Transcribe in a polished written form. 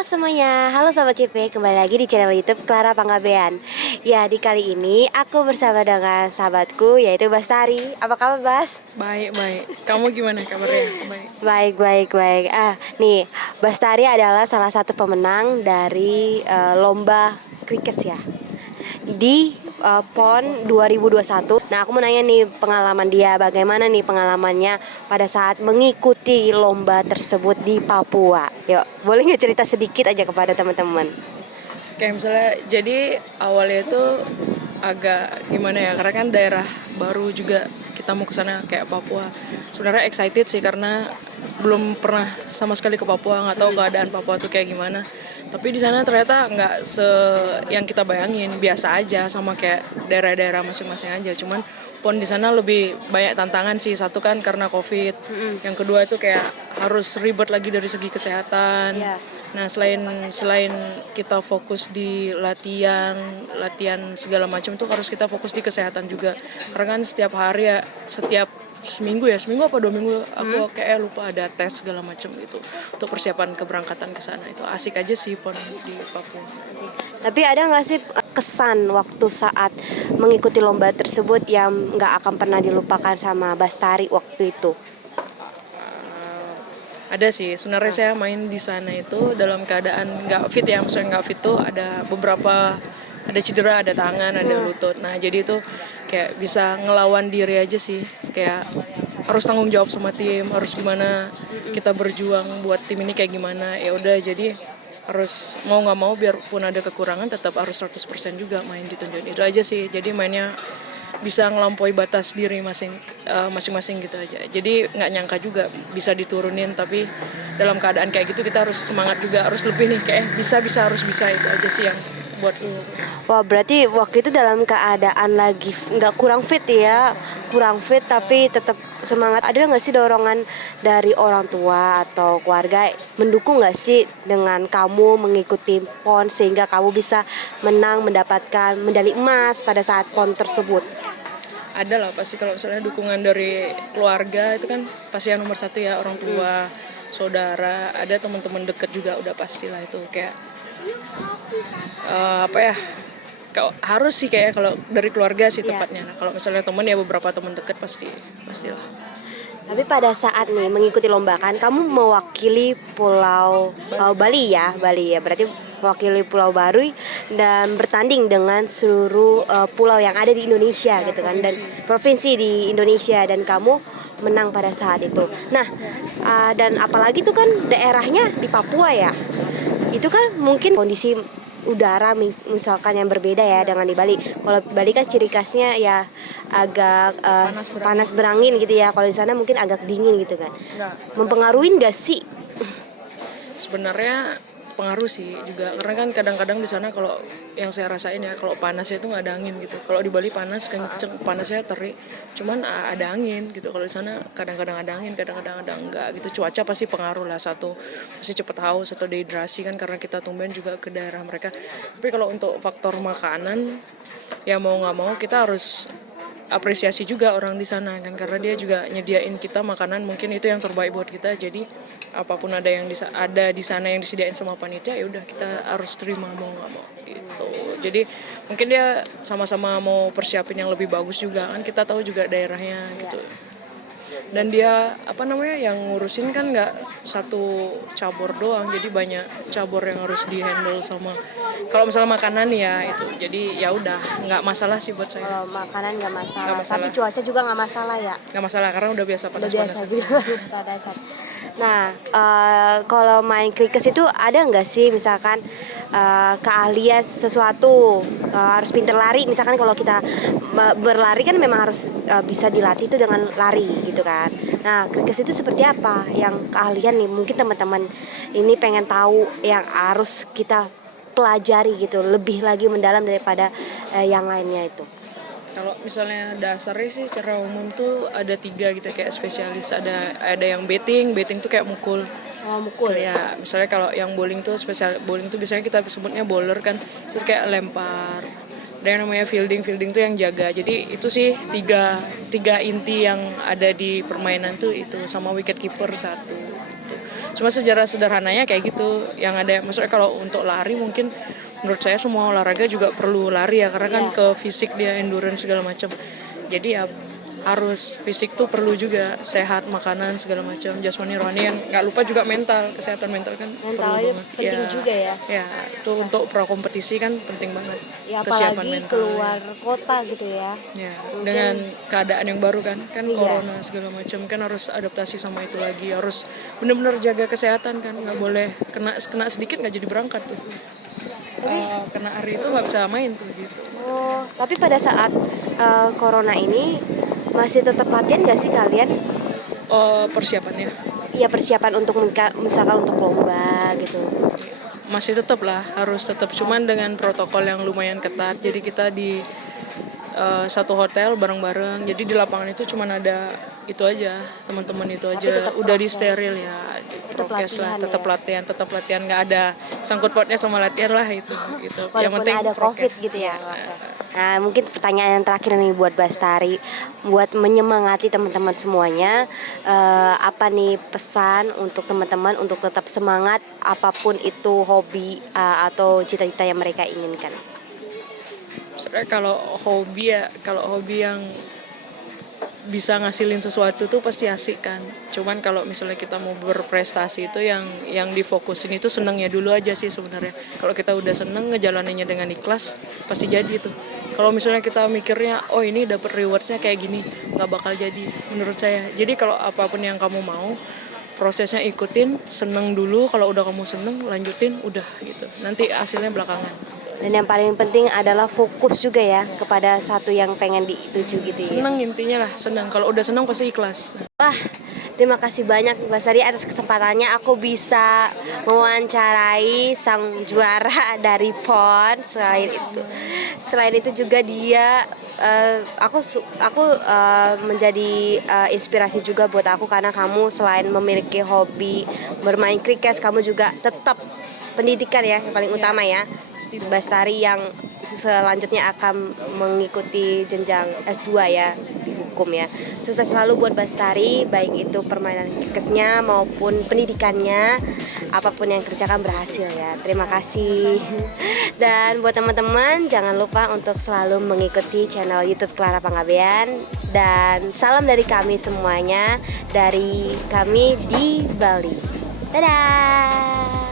Halo semuanya, halo Sobat CP, kembali lagi di channel YouTube Clara Panggabean. Ya, di kali ini aku bersama dengan sahabatku yaitu Bastari. Apa kabar, Bas? Baik, baik. Kamu gimana kabarnya? Baik. Baik, baik, baik. Nih, Bastari adalah salah satu pemenang dari lomba cricket ya di PON 2021. Nah, aku mau nanya nih pengalaman dia, bagaimana nih pengalamannya pada saat mengikuti lomba tersebut di Papua. Yuk, boleh nggak cerita sedikit aja kepada teman-teman? Kayak misalnya, jadi awalnya itu agak gimana ya, karena kan daerah baru juga kita mau ke sana kayak Papua. Sebenarnya excited sih karena belum pernah sama sekali ke Papua, nggak tahu keadaan Papua tuh kayak gimana. Tapi di sana ternyata nggak yang kita bayangin, biasa aja sama kayak daerah-daerah masing-masing aja. Cuman PON di sana lebih banyak tantangan sih. Satu kan karena COVID, yang kedua itu kayak harus ribet lagi dari segi kesehatan. Iya. Nah, selain kita fokus di latihan segala macam tuh harus kita fokus di kesehatan juga. Karena kan setiap hari ya, setiap seminggu apa 2 minggu aku kayak lupa ada tes segala macam gitu untuk persiapan keberangkatan ke sana. Itu asik aja sih PON di Papua. Tapi ada nggak sih kesan waktu saat mengikuti lomba tersebut yang nggak akan pernah dilupakan sama Bastari waktu itu? Ada sih, sebenarnya saya main di sana itu dalam keadaan nggak fit ya, maksudnya nggak fit tuh ada beberapa, ada cedera, ada tangan, ada lutut. Nah jadi itu kayak bisa ngelawan diri aja sih, kayak harus tanggung jawab sama tim, harus gimana kita berjuang buat tim ini kayak gimana. Ya udah jadi harus mau nggak mau biarpun ada kekurangan tetap harus 100% juga main ditunjukin. Itu aja sih, jadi mainnya bisa ngelampaui batas diri masing-masing gitu aja. Jadi nggak nyangka juga bisa diturunin, tapi dalam keadaan kayak gitu kita harus semangat juga, harus lebih nih kayak harus bisa. Itu aja sih yang buat Wah, berarti waktu itu dalam keadaan lagi nggak kurang fit ya, kurang fit tapi tetap semangat. Ada nggak sih dorongan dari orang tua atau keluarga mendukung nggak sih dengan kamu mengikuti PON sehingga kamu bisa menang mendapatkan medali emas pada saat PON tersebut? ada lah pasti. Kalau misalnya dukungan dari keluarga itu kan pasti yang nomor satu ya, orang tua, saudara, ada teman-teman deket juga udah pastilah itu kayak apa ya, harus sih kayak kalau dari keluarga sih tepatnya. Nah, kalau misalnya teman ya beberapa teman deket pastilah. Tapi pada saat nih mengikuti lomba kan kamu mewakili Pulau Bali ya, berarti mewakili Pulau Baru dan bertanding dengan seluruh pulau yang ada di Indonesia Ya, gitu kan, dan provinsi. provinsi di Indonesia, dan kamu menang pada saat itu. Nah, dan apalagi itu kan daerahnya di Papua ya, itu kan mungkin kondisi udara misalkan yang berbeda ya dengan di Bali. Kalau Bali kan ciri khasnya ya agak panas berangin gitu ya. Kalau di sana mungkin agak dingin gitu kan. Enggak. Mempengaruhi nggak sih? Sebenarnya pengaruh sih juga, karena kan kadang-kadang di sana kalau yang saya rasain ya, kalau panasnya itu nggak ada angin gitu. Kalau di Bali panas kenceng, panasnya terik, cuman ada angin gitu. Kalau di sana kadang-kadang ada angin, kadang-kadang ada enggak gitu. Cuaca pasti pengaruh lah, satu pasti cepet haus atau dehidrasi kan karena kita tumben juga ke daerah mereka. Tapi kalau untuk faktor makanan ya mau nggak mau kita harus apresiasi juga orang di sana kan, karena dia juga nyediain kita makanan, mungkin itu yang terbaik buat kita. Jadi apapun ada di sana yang disediain sama panitia, ya udah kita harus terima mau nggak mau gitu. Jadi mungkin dia sama-sama mau persiapin yang lebih bagus juga kan, kita tahu juga daerahnya gitu. Dan dia yang ngurusin kan nggak satu cabur doang, jadi banyak cabur yang harus dihandle sama. Kalau misalnya makanan ya itu, jadi ya udah nggak masalah sih buat saya. Kalau makanan nggak masalah, Nggak masalah. tapi cuaca juga nggak masalah ya. Nggak masalah karena udah biasa Udah biasa panas-panas. juga pada saat. Nah, kalau main kriket itu ada nggak sih misalkan keahlian sesuatu, harus pinter lari misalkan. Kalau kita berlari kan memang harus bisa dilatih itu dengan lari gitu kan. Nah, kriket itu seperti apa yang keahlian nih mungkin teman-teman ini pengen tahu yang harus kita pelajari gitu lebih lagi mendalam daripada yang lainnya itu. Kalau misalnya dasarnya sih secara umum tuh ada 3 gitu kayak spesialis. Ada yang betting tuh kayak mukul. Oh, mukul Ya, misalnya kalau yang bowling tuh bowling tuh biasanya kita sebutnya bowler kan, itu kayak lempar. Ada yang namanya fielding tuh yang jaga. Jadi itu sih tiga inti yang ada di permainan tuh itu, sama wicket keeper satu. Cuma sejarah sederhananya kayak gitu. Yang ada maksudnya kalau untuk lari mungkin menurut saya semua olahraga juga perlu lari ya, karena kan Iya. ke fisik dia endurance segala macam. Jadi ya harus fisik tuh perlu juga, sehat, makanan segala macam, jasmani rohani, yang nggak lupa juga mental, kesehatan mental kan perlu Mentalnya banget. penting juga ya. Ya itu untuk pra kompetisi kan penting banget, Ya kesiapan apalagi mental. keluar kota gitu ya. Ya, Mungkin dengan keadaan yang baru kan iya. corona segala macam kan harus adaptasi sama itu lagi, harus benar-benar jaga kesehatan kan, nggak boleh kena sedikit nggak jadi berangkat tuh. Kena hari itu nggak bisa main tuh gitu. Oh, tapi pada saat corona ini masih tetap latihan nggak sih kalian? Persiapannya Ya persiapan untuk misalkan untuk lomba gitu. masih tetap lah, harus tetap, cuman dengan protokol yang lumayan ketat. Jadi kita di satu hotel bareng-bareng, jadi di lapangan itu cuman ada itu aja, teman-teman itu Tapi aja tetap udah di prokes. steril ya, Tetap prokes lah, latihan tetap latihan, nggak ada sangkut pautnya sama latihan lah itu gitu. Yang Walaupun penting ada COVID prokes gitu ya. ya. Nah, mungkin pertanyaan yang terakhir nih buat Bastari, buat menyemangati teman-teman semuanya, apa nih pesan untuk teman-teman untuk tetap semangat apapun itu hobi atau cita-cita yang mereka inginkan? Sebenarnya kalau hobi yang bisa ngasilin sesuatu tuh pasti asik kan. Cuman kalau misalnya kita mau berprestasi itu yang difokusin itu senengnya dulu aja sih sebenarnya. Kalau kita udah seneng ngejalaninnya dengan ikhlas pasti jadi tuh. Kalau misalnya kita mikirnya oh ini dapat rewardsnya kayak gini, nggak bakal jadi menurut saya. Jadi kalau apapun yang kamu mau, prosesnya ikutin, seneng dulu. Kalau udah kamu seneng lanjutin, udah gitu. Nanti hasilnya belakangan. Dan yang paling penting adalah fokus juga ya kepada satu yang pengen dituju gitu ya. Seneng intinya lah, seneng. Kalau udah seneng pasti ikhlas. Wah, terima kasih banyak Mbak Sari atas kesempatannya aku bisa mewawancarai sang juara dari PON. Selain itu juga dia aku menjadi inspirasi juga buat aku karena kamu selain memiliki hobi bermain kriket, kamu juga tetap pendidikan ya yang paling utama ya. Bastari yang selanjutnya akan mengikuti jenjang S2 ya di hukum ya. Sukses selalu buat Bastari, baik itu permainan kriketnya maupun pendidikannya, apapun yang kerjakan berhasil ya. Terima kasih. Dan buat teman-teman jangan lupa untuk selalu mengikuti channel YouTube Clara Panggabean, dan salam dari kami semuanya, dari kami di Bali. Dadah.